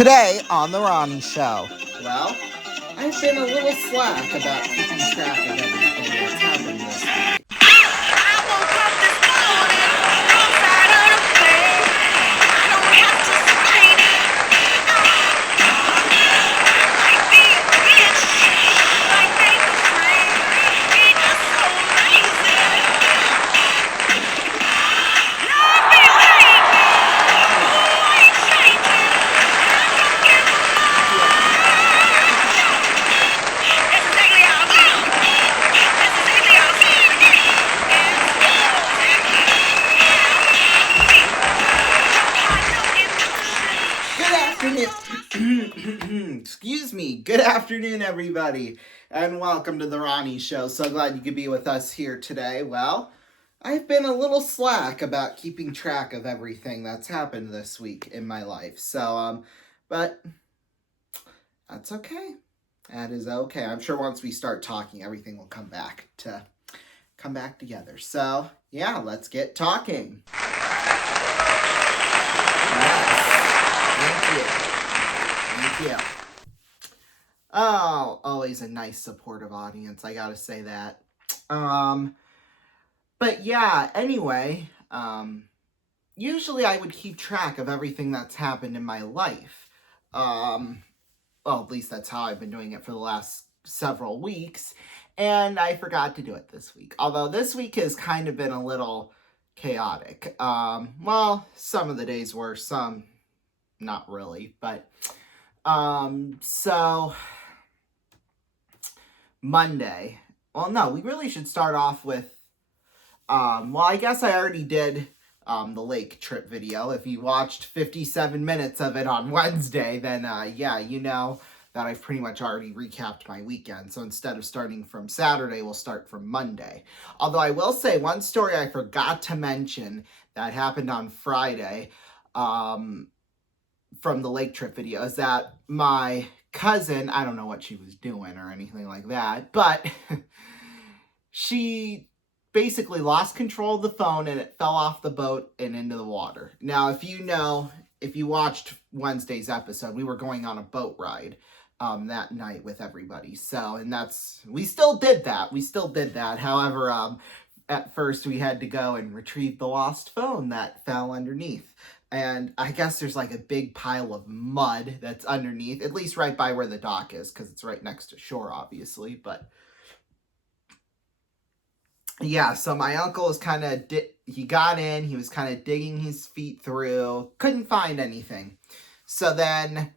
Today on The Ronnie Show. Well, I've been a little slack about keeping track of everything that's happened this week. Excuse me. Good afternoon, everybody, and welcome to the Ronnie Show. So glad you could be with us here today. Well, I've been a little slack about keeping track of everything that's happened this week in my life. But that's okay. That is okay. I'm sure once we start talking, everything will come back together. So, yeah, let's get talking. Yes. Thank you. Oh, always a nice supportive audience, I gotta say that. But yeah, anyway, usually I would keep track of everything that's happened in my life. Well, at least that's how I've been doing it for the last several weeks, and I forgot to do it this week. Although this week has kind of been a little chaotic. Well, some of the days were, some not really, but so Monday. Well, no, we really should start off with well, I guess I already did the lake trip video. If you watched 57 minutes of it on Wednesday, then yeah, you know that I've pretty much already recapped my weekend. So instead of starting from Saturday, we'll start from Monday. Although I will say one story I forgot to mention that happened on Friday from the lake trip video is that my cousin, I don't know what she was doing or anything like that, but she basically lost control of the phone and it fell off the boat and into the water. Now, if you watched Wednesday's episode, we were going on a boat ride that night with everybody. So, and we still did that. However, at first we had to go and retrieve the lost phone that fell underneath. And I guess there's like a big pile of mud that's underneath, at least right by where the dock is, because it's right next to shore, obviously. But yeah, so my uncle was kind of, he got in, he was kind of digging his feet through, couldn't find anything. So then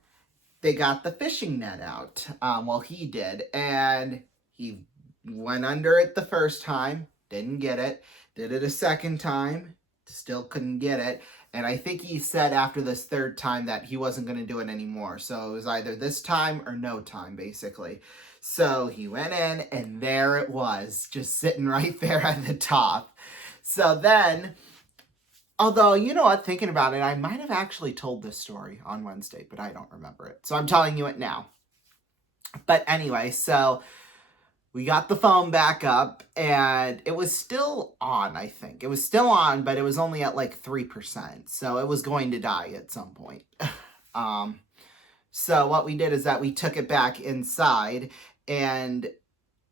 they got the fishing net out. Well, he did, and he went under it the first time, didn't get it, did it a second time, still couldn't get it. And I think he said after this third time that he wasn't going to do it anymore. So it was either this time or no time, basically. So he went in, and there it was, just sitting right there at the top. So then, although, you know what, thinking about it, I might have actually told this story on Wednesday, but I don't remember it. So I'm telling you it now. But anyway, so we got the phone back up, and it was still on, I think. It was still on, but it was only at like 3%. So it was going to die at some point. So what we did is that we took it back inside, and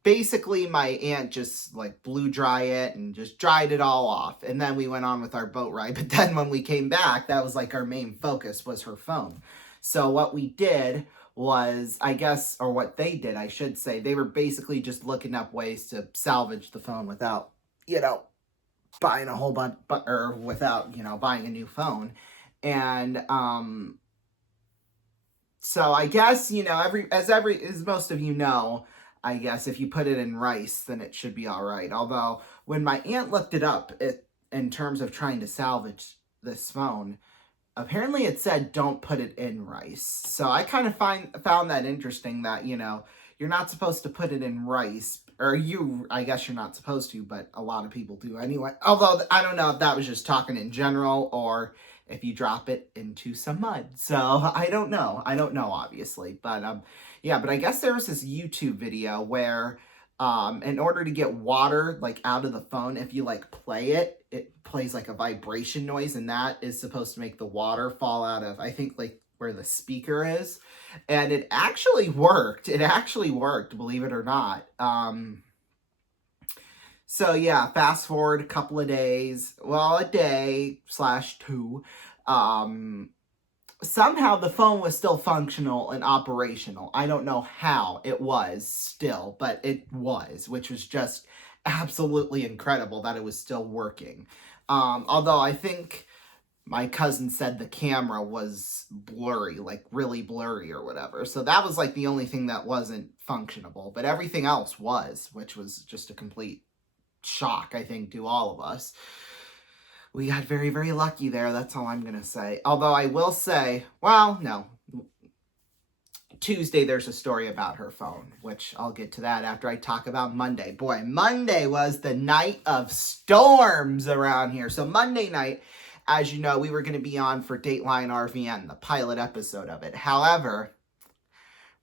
basically my aunt just like blew dry it and just dried it all off. And then we went on with our boat ride. But then when we came back, that was like our main focus was her phone. So what we did was, I guess, or what they did, I should say, they were basically just looking up ways to salvage the phone without, buying a whole bunch, or without, buying a new phone. And, so I guess, as most of you know, I guess if you put it in rice, then it should be all right. Although when my aunt looked it up, in terms of trying to salvage this phone, apparently it said don't put it in rice. So I kind of found that interesting that, you're not supposed to put it in rice. Or I guess you're not supposed to, but a lot of people do anyway. Although I don't know if that was just talking in general or if you drop it into some mud. So I don't know, obviously. But yeah, but I guess there was this YouTube video where in order to get water like out of the phone, if you like play it, it plays like a vibration noise, and that is supposed to make the water fall out of, I think, like where the speaker is. And it actually worked. It actually worked, believe it or not. So yeah, fast forward a couple of days, well, a day/2. Somehow the phone was still functional and operational. I don't know how it was still, but it was, which was just absolutely incredible that it was still working. Although I think my cousin said the camera was blurry, like really blurry or whatever. So that was like the only thing that wasn't functionable, but everything else was, which was just a complete shock, I think, to all of us. We got very, very lucky there. That's all I'm going to say. Although I will say, well, no. Tuesday, there's a story about her phone, which I'll get to that after I talk about Monday. Boy, Monday was the night of storms around here. So Monday night, as you know, we were going to be on for Dateline RVN, the pilot episode of it. However,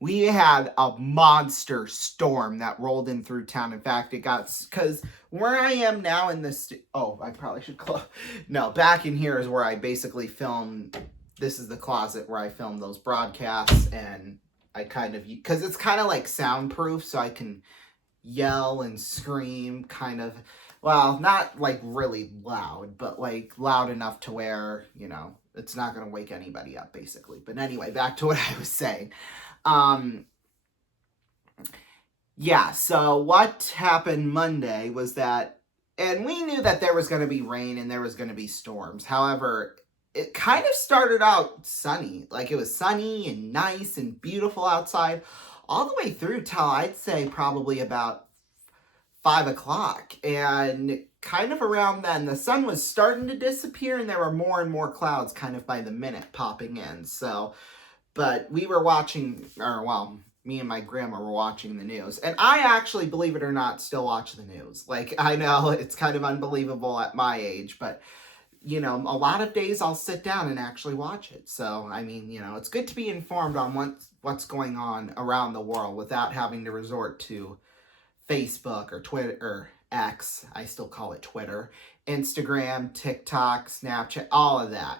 we had a monster storm that rolled in through town. In fact, it got, because where I am now in this, I probably should close. No, back in here is where I basically filmed. This is the closet where I filmed those broadcasts, and I kind of, because it's kind of like soundproof, so I can yell and scream kind of, well, not like really loud, but like loud enough to where, it's not going to wake anybody up, basically. But anyway, back to what I was saying. Yeah, so what happened Monday was that, and we knew that there was going to be rain and there was going to be storms. However, it kind of started out sunny. Like, it was sunny and nice and beautiful outside all the way through till I'd say probably about 5 o'clock. And kind of around then, the sun was starting to disappear and there were more and more clouds kind of by the minute popping in. So, but we were watching, or well, me and my grandma were watching the news. And I actually, believe it or not, still watch the news. Like, I know it's kind of unbelievable at my age, but, a lot of days I'll sit down and actually watch it. So, I mean, it's good to be informed on what's going on around the world without having to resort to Facebook or Twitter, or X, I still call it Twitter, Instagram, TikTok, Snapchat, all of that.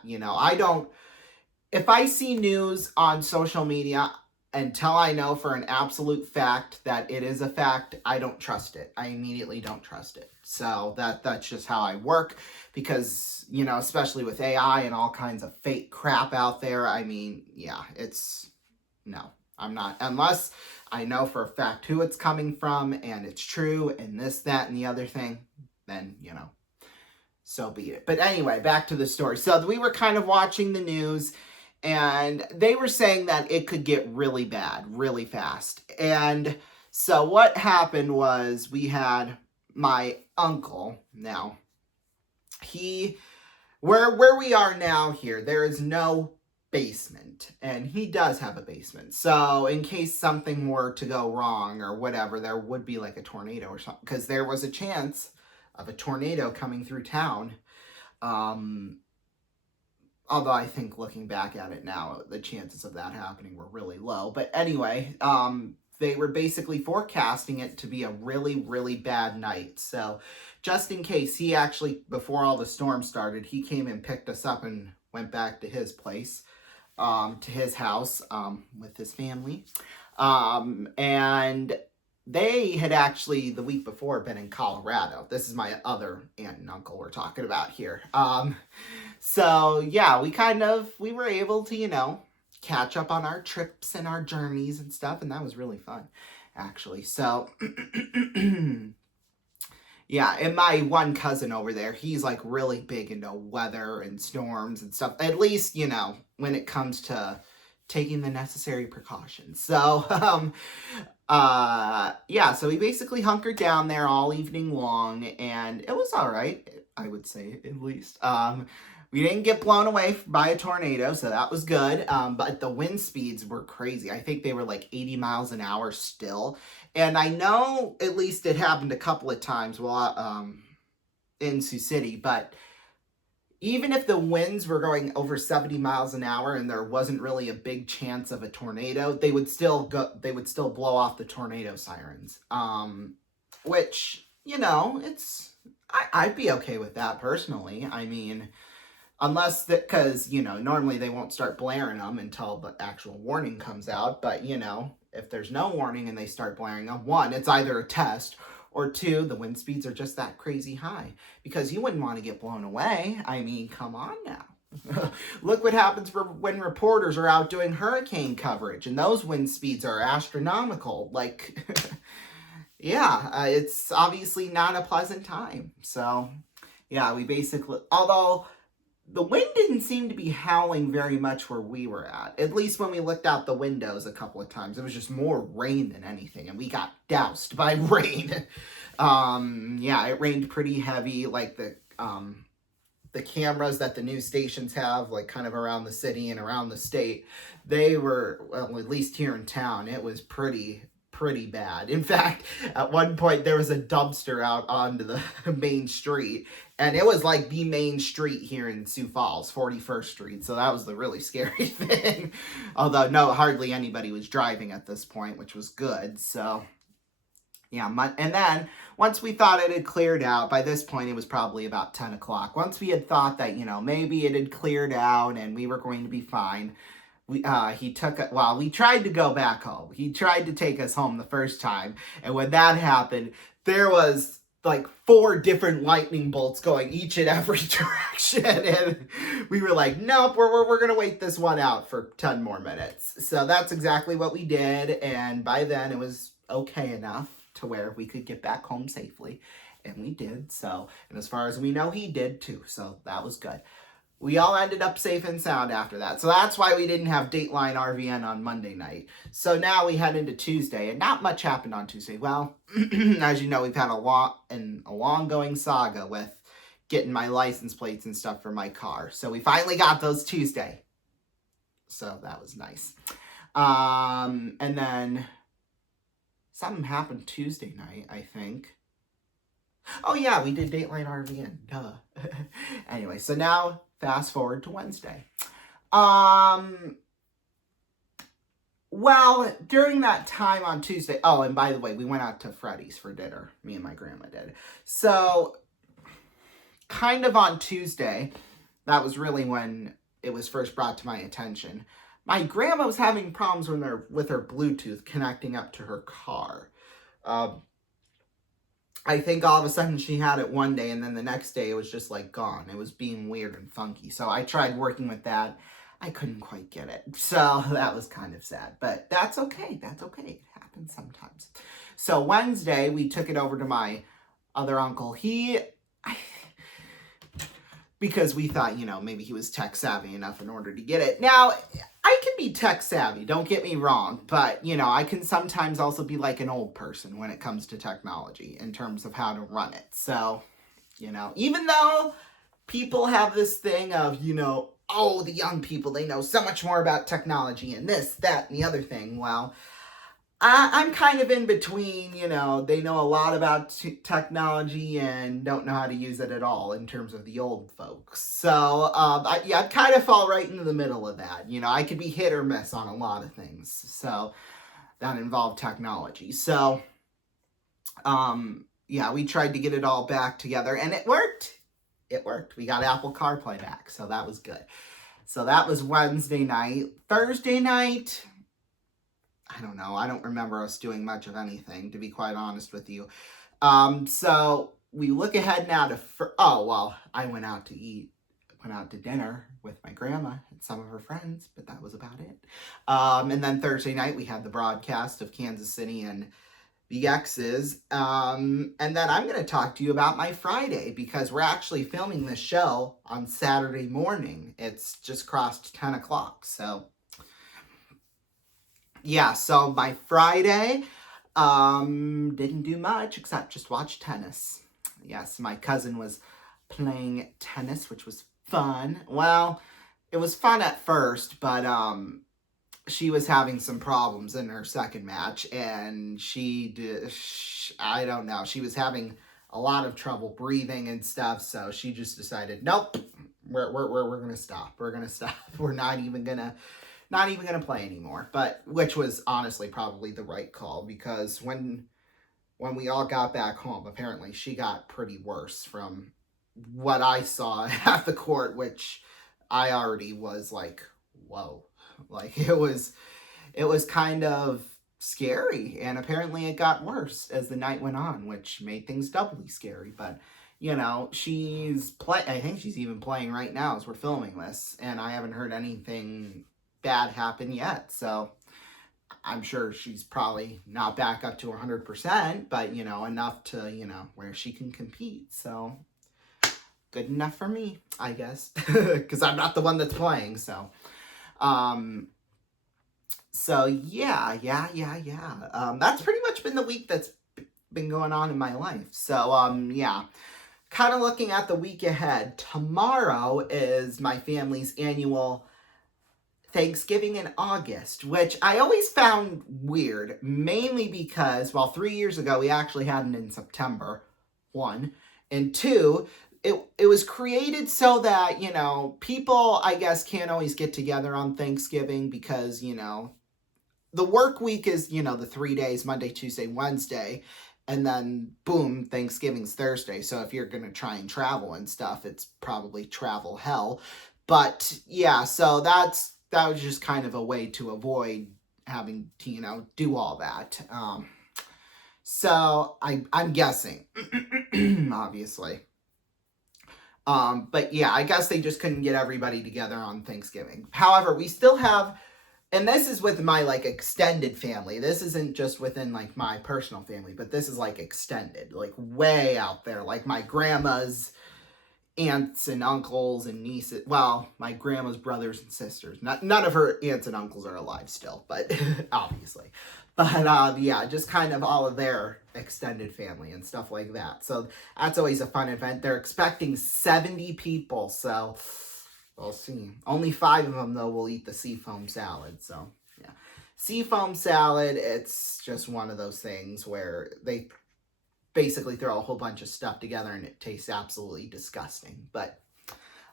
If I see news on social media, until I know for an absolute fact that it is a fact, I don't trust it. I immediately don't trust it. So that's just how I work, because, especially with AI and all kinds of fake crap out there, I mean, yeah, no, I'm not, unless I know for a fact who it's coming from and it's true and this, that, and the other thing, then, so be it. But anyway, back to the story. So we were kind of watching the news, and they were saying that it could get really bad, really fast. And so what happened was, we had my uncle. Now, where we are now here, there is no basement, and he does have a basement. So in case something were to go wrong or whatever, there would be like a tornado or something, because there was a chance of a tornado coming through town. Although I think, looking back at it now, the chances of that happening were really low. But anyway, they were basically forecasting it to be a really, really bad night. So just in case, he actually, before all the storm started, he came and picked us up and went back to his place, to his house, with his family. And they had actually, the week before, been in Colorado. This is my other aunt and uncle we're talking about here. So yeah, we were able to, catch up on our trips and our journeys and stuff, and that was really fun, actually. So, yeah, and my one cousin over there, he's like really big into weather and storms and stuff, at least, when it comes to taking the necessary precautions. So, yeah, so we basically hunkered down there all evening long, and it was all right, I would say, at least. We didn't get blown away by a tornado, so that was good. But the wind speeds were crazy. I think they were like 80 miles an hour still. And I know at least it happened a couple of times while in Sioux City. But even if the winds were going over 70 miles an hour and there wasn't really a big chance of a tornado, they would still blow off the tornado sirens. Which, I'd be okay with that personally. I mean, Unless that, because, normally they won't start blaring them until the actual warning comes out. But, if there's no warning and they start blaring them, one, it's either a test, or two, the wind speeds are just that crazy high. Because you wouldn't want to get blown away. I mean, come on now. Look what happens when reporters are out doing hurricane coverage, and those wind speeds are astronomical. Like, yeah, it's obviously not a pleasant time. So, yeah, we basically, although the wind didn't seem to be howling very much where we were at least when we looked out the windows a couple of times. It was just more rain than anything, and we got doused by rain. Yeah, it rained pretty heavy. Like the cameras that the news stations have, like kind of around the city and around the state, they were, well, at least here in town, it was pretty bad. In fact, at one point there was a dumpster out onto the main street, and it was like the main street here in Sioux Falls, 41st Street. So that was the really scary thing. Although hardly anybody was driving at this point, which was good. So yeah, and then once we thought it had cleared out, by this point it was probably about 10 o'clock. Once we had thought that, maybe it had cleared out and we were going to be fine, we tried to go back home. He tried to take us home the first time, and when that happened, there was like 4 different lightning bolts going each in every direction, and we were like, nope, we're gonna wait this one out for 10 more minutes. So that's exactly what we did, and by then it was okay enough to where we could get back home safely, and we did. So, and as far as we know, he did too, so that was good. We all ended up safe and sound after that. So that's why we didn't have Dateline RVN on Monday night. So now we head into Tuesday, and not much happened on Tuesday. Well, as you know, we've had a long-going saga with getting my license plates and stuff for my car. So we finally got those Tuesday. So that was nice. And then something happened Tuesday night, I think. Oh yeah, we did Dateline RVN. Duh. Anyway, so now fast forward to Wednesday. Well, during that time on Tuesday, oh, and by the way, we went out to Freddy's for dinner. Me and my grandma did. So, kind of on Tuesday, that was really when it was first brought to my attention. My grandma was having problems with her Bluetooth connecting up to her car. I think all of a sudden she had it one day, and then the next day it was just like gone. It was being weird and funky. So I tried working with that. I couldn't quite get it. So that was kind of sad. But that's okay. That's okay. It happens sometimes. So Wednesday, we took it over to my other uncle. Because we thought, maybe he was tech savvy enough in order to get it. Now, I can be tech savvy, don't get me wrong, but, I can sometimes also be like an old person when it comes to technology in terms of how to run it. So, even though people have this thing of, oh, the young people, they know so much more about technology and this, that, and the other thing. Well, I'm kind of in between, they know a lot about technology and don't know how to use it at all in terms of the old folks. So, I kind of fall right into the middle of that. I could be hit or miss on a lot of things. So, that involve technology. So, yeah, we tried to get it all back together, and it worked. It worked. We got Apple CarPlay back, so that was good. So, that was Wednesday night. Thursday night, I don't know. I don't remember us doing much of anything, to be quite honest with you. So we look ahead now to, I went out to dinner with my grandma and some of her friends, but that was about it. And then Thursday night we had the broadcast of Kansas City and the X's. And then I'm going to talk to you about my Friday, because we're actually filming this show on Saturday morning. It's just crossed 10 o'clock, so yeah, so my Friday, didn't do much except just watch tennis. Yes, my cousin was playing tennis, which was fun. Well, it was fun at first, but, she was having some problems in her second match, and I don't know, she was having a lot of trouble breathing and stuff, so she just decided, nope, we're gonna stop. We're gonna stop. We're not even gonna play anymore. But which was honestly probably the right call, because when we all got back home, apparently she got pretty worse from what I saw at the court, which I already was like, whoa. Like it was kind of scary, and apparently it got worse as the night went on, which made things doubly scary. But you know, I think she's even playing right now as we're filming this, and I haven't heard anything bad happen yet. So I'm sure she's probably not back up to 100%, but you know, enough to, you know, where she can compete. So good enough for me, I guess, because I'm not the one that's playing. Um, so yeah. That's pretty much been the week that's been going on in my life. So yeah, kind of looking at the week ahead. Tomorrow is my family's annual Thanksgiving in August, which I always found weird, mainly because, well, 3 years ago we actually had it in September, one, and two, it was created so that, you know, people, I guess, can't always get together on Thanksgiving because, you know, the work week is, you know, the 3 days, Monday, Tuesday, Wednesday, and then boom, Thanksgiving's Thursday. So if you're going to try and travel and stuff, it's probably travel hell. But yeah, so that was just kind of a way to avoid having to, you know, do all that. So I'm guessing, obviously. But yeah, I guess they just couldn't get everybody together on Thanksgiving. However, we still have, and this is with my like extended family. This isn't just within like my personal family, but this is like extended, like way out there, like my grandma's aunts and uncles and nieces. Well, my grandma's brothers and sisters. None of her aunts and uncles are alive still, but obviously. But yeah, just kind of all of their extended family and stuff like that. So that's always a fun event. They're expecting 70 people, so we'll see. Only 5 of them, though, will eat the seafoam salad. So yeah, seafoam salad, it's just one of those things where they basically throw a whole bunch of stuff together and it tastes absolutely disgusting. But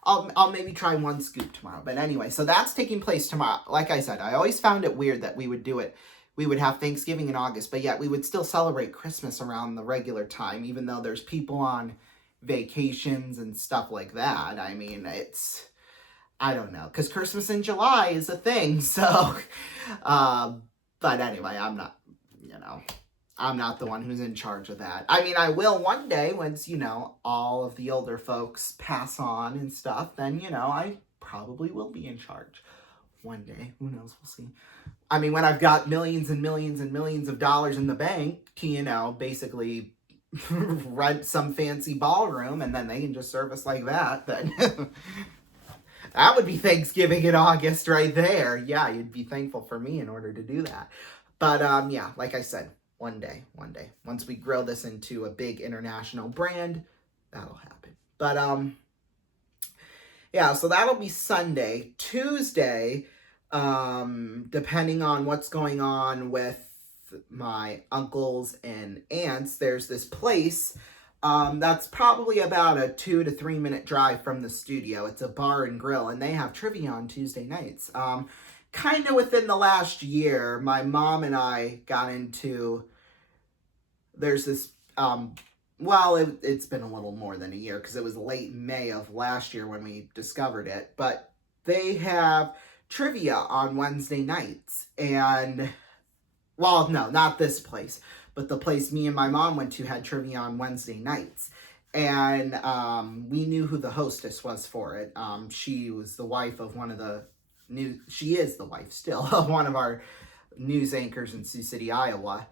I'll maybe try one scoop tomorrow. But anyway, so that's taking place tomorrow. Like I said, I always found it weird that we would do it. We would have Thanksgiving in August, but yet we would still celebrate Christmas around the regular time, even though there's people on vacations and stuff like that. I mean, I don't know, because Christmas in July is a thing. So, but anyway, I'm not, you know, I'm not the one who's in charge of that. I mean, I will one day once, you know, all of the older folks pass on and stuff, then, you know, I probably will be in charge one day. Who knows? We'll see. I mean, when I've got millions and millions and millions of dollars in the bank to, you know, basically rent some fancy ballroom and then they can just serve us like that, then that would be Thanksgiving in August right there. Yeah, you'd be thankful for me in order to do that. But yeah, like I said, one day, once we grow this into a big international brand, that'll happen. But yeah, so that'll be Sunday. Tuesday, depending on what's going on with my uncles and aunts, there's this place that's probably about a 2 to 3 minute drive from the studio. It's a bar and grill, and they have trivia on Tuesday nights. Kind of within the last year, my mom and I got into, there's this, well, it's been a little more than a year because it was late May of last year when we discovered it, but they have trivia on Wednesday nights. And, well, no, not this place, but the place me and my mom went to had trivia on Wednesday nights. And we knew who the hostess was for it. She was the wife of one of the she is the wife still of one of our news anchors in Sioux City, Iowa.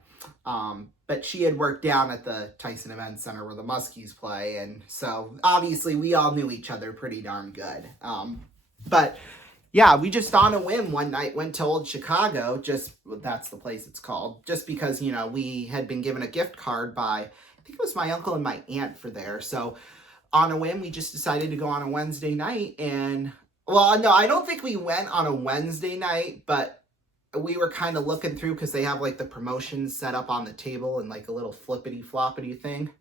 But she had worked down at the Tyson Event Center where the Muskies play, and so obviously we all knew each other pretty darn good. But yeah, we just on a whim one night went to Old Chicago, that's the place it's called, just because, you know, we had been given a gift card by, I think it was my uncle and my aunt for there. So on a whim, we just decided to go on a Wednesday night. And, well, no, I don't think we went on a Wednesday night, but we were kind of looking through because they have like the promotions set up on the table and like a little flippity floppity thing.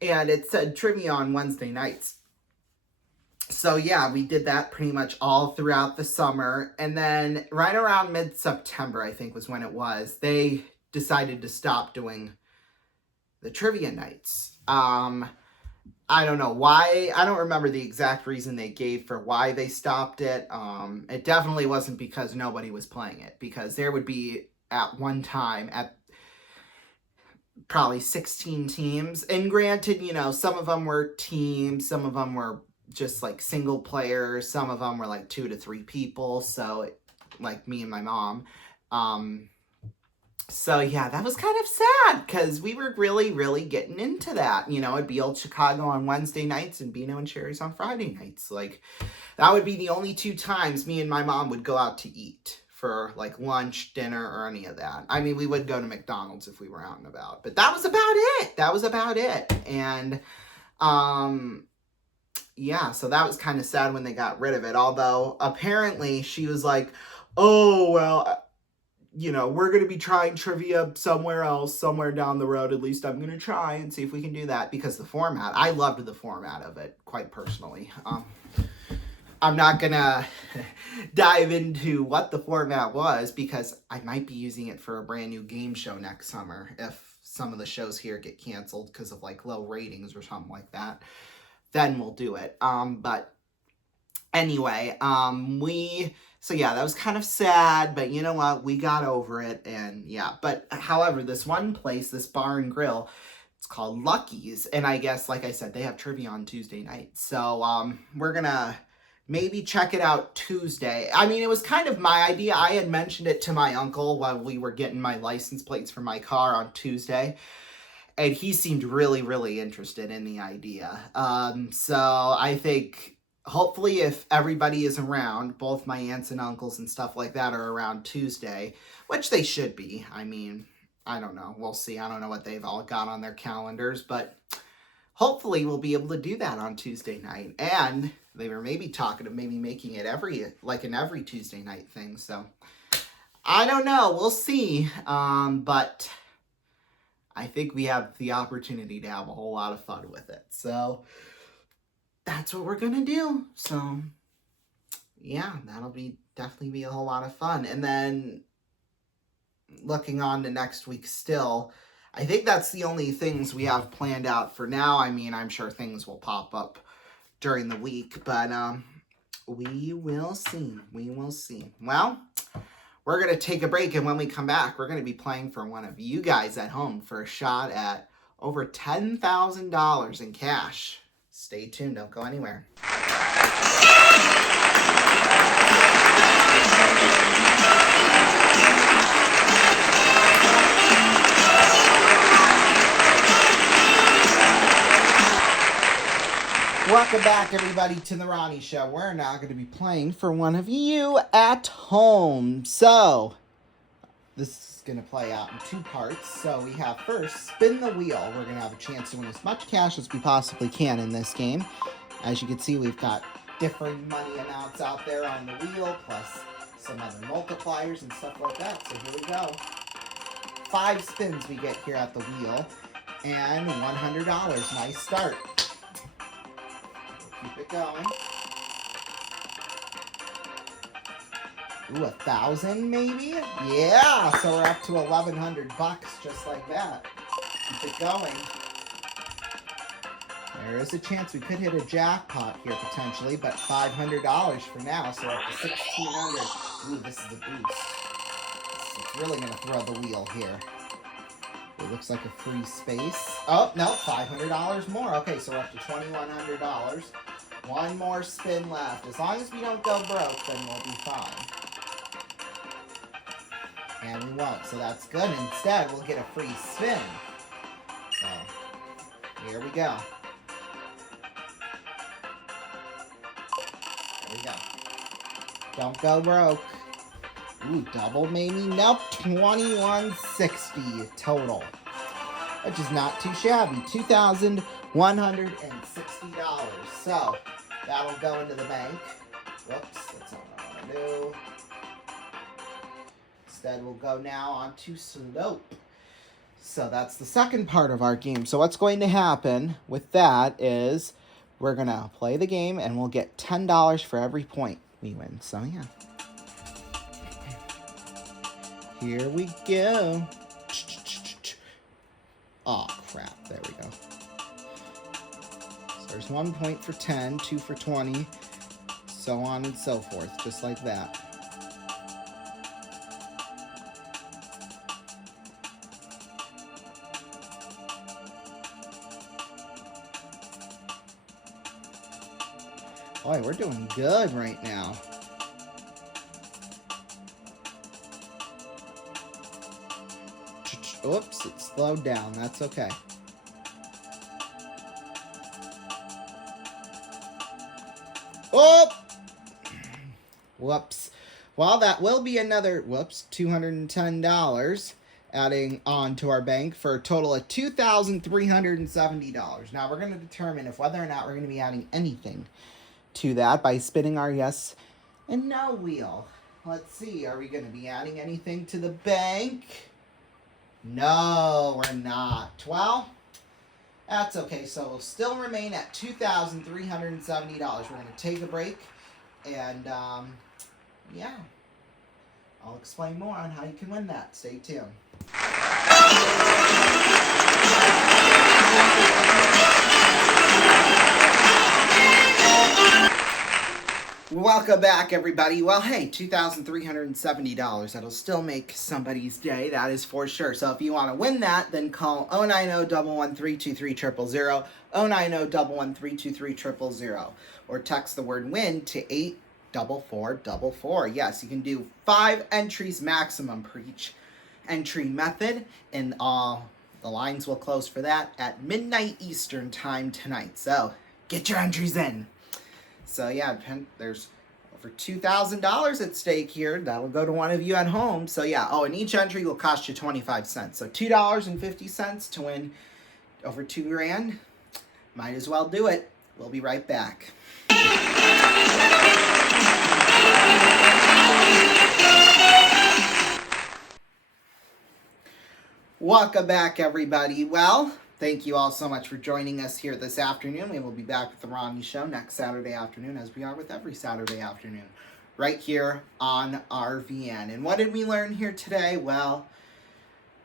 And it said trivia on Wednesday nights. So yeah, we did that pretty much all throughout the summer. And then right around mid-September, I think was when it was, they decided to stop doing the trivia nights. I don't know why. I don't remember the exact reason they gave for why they stopped it. It definitely wasn't because nobody was playing it, because there would be at one time at probably 16 teams. And granted, you know, some of them were teams, some of them were just like single players, some of them were like 2 to 3 people. So, like me and my mom. So yeah, that was kind of sad because we were really, really getting into that. You know, it'd be Old Chicago on Wednesday nights and Beano and Cherries on Friday nights. Like, that would be the only 2 times me and my mom would go out to eat for like lunch, dinner, or any of that. I mean, we would go to McDonald's if we were out and about, but that was about it. That was about it. And yeah, so that was kind of sad when they got rid of it. Although apparently she was like, "Oh, well, you know, we're going to be trying trivia somewhere else, somewhere down the road. At least I'm going to try and see if we can do that," because the format, I loved the format of it, quite personally. I'm not going to dive into what the format was because I might be using it for a brand new game show next summer if some of the shows here get canceled because of like low ratings or something like that. Then we'll do it. But anyway, so yeah, that was kind of sad, but you know what? We got over it, and yeah. But however, this one place, this bar and grill, it's called Lucky's, and I guess, like I said, they have trivia on Tuesday night. So we're gonna maybe check it out Tuesday. I mean, it was kind of my idea. I had mentioned it to my uncle while we were getting my license plates for my car on Tuesday, and he seemed really, really interested in the idea. So I think hopefully if everybody is around, both my aunts and uncles and stuff like that are around Tuesday, which they should be. I mean, I don't know. We'll see. I don't know what they've all got on their calendars, but hopefully we'll be able to do that on Tuesday night. And they were maybe talking of maybe making it every Tuesday night thing. So I don't know. We'll see. But I think we have the opportunity to have a whole lot of fun with it. So that's what we're going to do. So yeah, that'll definitely be a whole lot of fun. And then looking on to next week still, I think that's the only things we have planned out for now. I mean, I'm sure things will pop up during the week, but we will see. We will see. Well, we're going to take a break, and when we come back, we're going to be playing for one of you guys at home for a shot at over $10,000 in cash. Stay tuned. Don't go anywhere. Welcome back, everybody, to the Ronnie Show. We're now going to be playing for one of you at home. So, this is going to play out in 2 parts. So, we have first, spin the wheel. We're going to have a chance to win as much cash as we possibly can in this game. As you can see, we've got different money amounts out there on the wheel, plus some other multipliers and stuff like that. So, here we go. 5 spins we get here at the wheel, and $100. Nice start. Keep it going. Ooh, 1,000 maybe? Yeah, so we're up to $1,100 just like that. Keep it going. There is a chance we could hit a jackpot here potentially, but $500 for now, so we're up to $1,600. Ooh, this is a boost. It's really gonna throw the wheel here. It looks like a free space. Oh, no, $500 more. Okay, so we're up to $2,100. One more spin left. As long as we don't go broke, then we'll be fine. And we won't, so that's good. Instead, we'll get a free spin. So, here we go. There we go. Don't go broke. Ooh, double maybe? Nope, $2,160 total. Which is not too shabby. $2,160. So, that'll go into the bank. Whoops, that's not what I want to do. Instead, we'll go now on to slope. So that's the second part of our game. So what's going to happen with that is we're going to play the game and we'll get $10 for every point we win. So yeah. Here we go. Oh, crap. There we go. There's 1 point for 10, 2 for 20, so on and so forth, just like that. Boy, we're doing good right now. Oops, it slowed down. That's okay. Oh! Whoops. Well, that will be another, $210 adding on to our bank for a total of $2,370. Now, we're going to determine if whether or not we're going to be adding anything to that by spinning our yes and no wheel. Let's see. Are we going to be adding anything to the bank? No, we're not. Well, that's okay. So we'll still remain at $2,370. We're going to take a break. And, yeah. I'll explain more on how you can win that. Stay tuned. Welcome back, everybody. Well, hey, $2,370. That'll still make somebody's day, that is for sure. So if you want to win that, then call 090-113-2300, 090-113-2300, or text the word WIN to 84444. Yes, you can do 5 entries maximum per each entry method, and the lines will close for that at midnight Eastern time tonight. So get your entries in. So yeah, there's over $2,000 at stake here. That'll go to one of you at home. So yeah, and each entry will cost you 25 cents. So $2.50 to win over $2,000. Might as well do it. We'll be right back. Welcome back, everybody. Well, thank you all so much for joining us here this afternoon. We will be back with the Ronnie Show next Saturday afternoon, as we are with every Saturday afternoon, right here on RVN. And what did we learn here today? Well,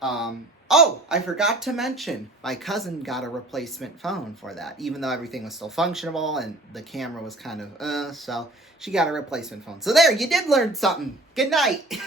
I forgot to mention, my cousin got a replacement phone for that, even though everything was still functionable and the camera was kind of, so she got a replacement phone. So there, you did learn something. Good night.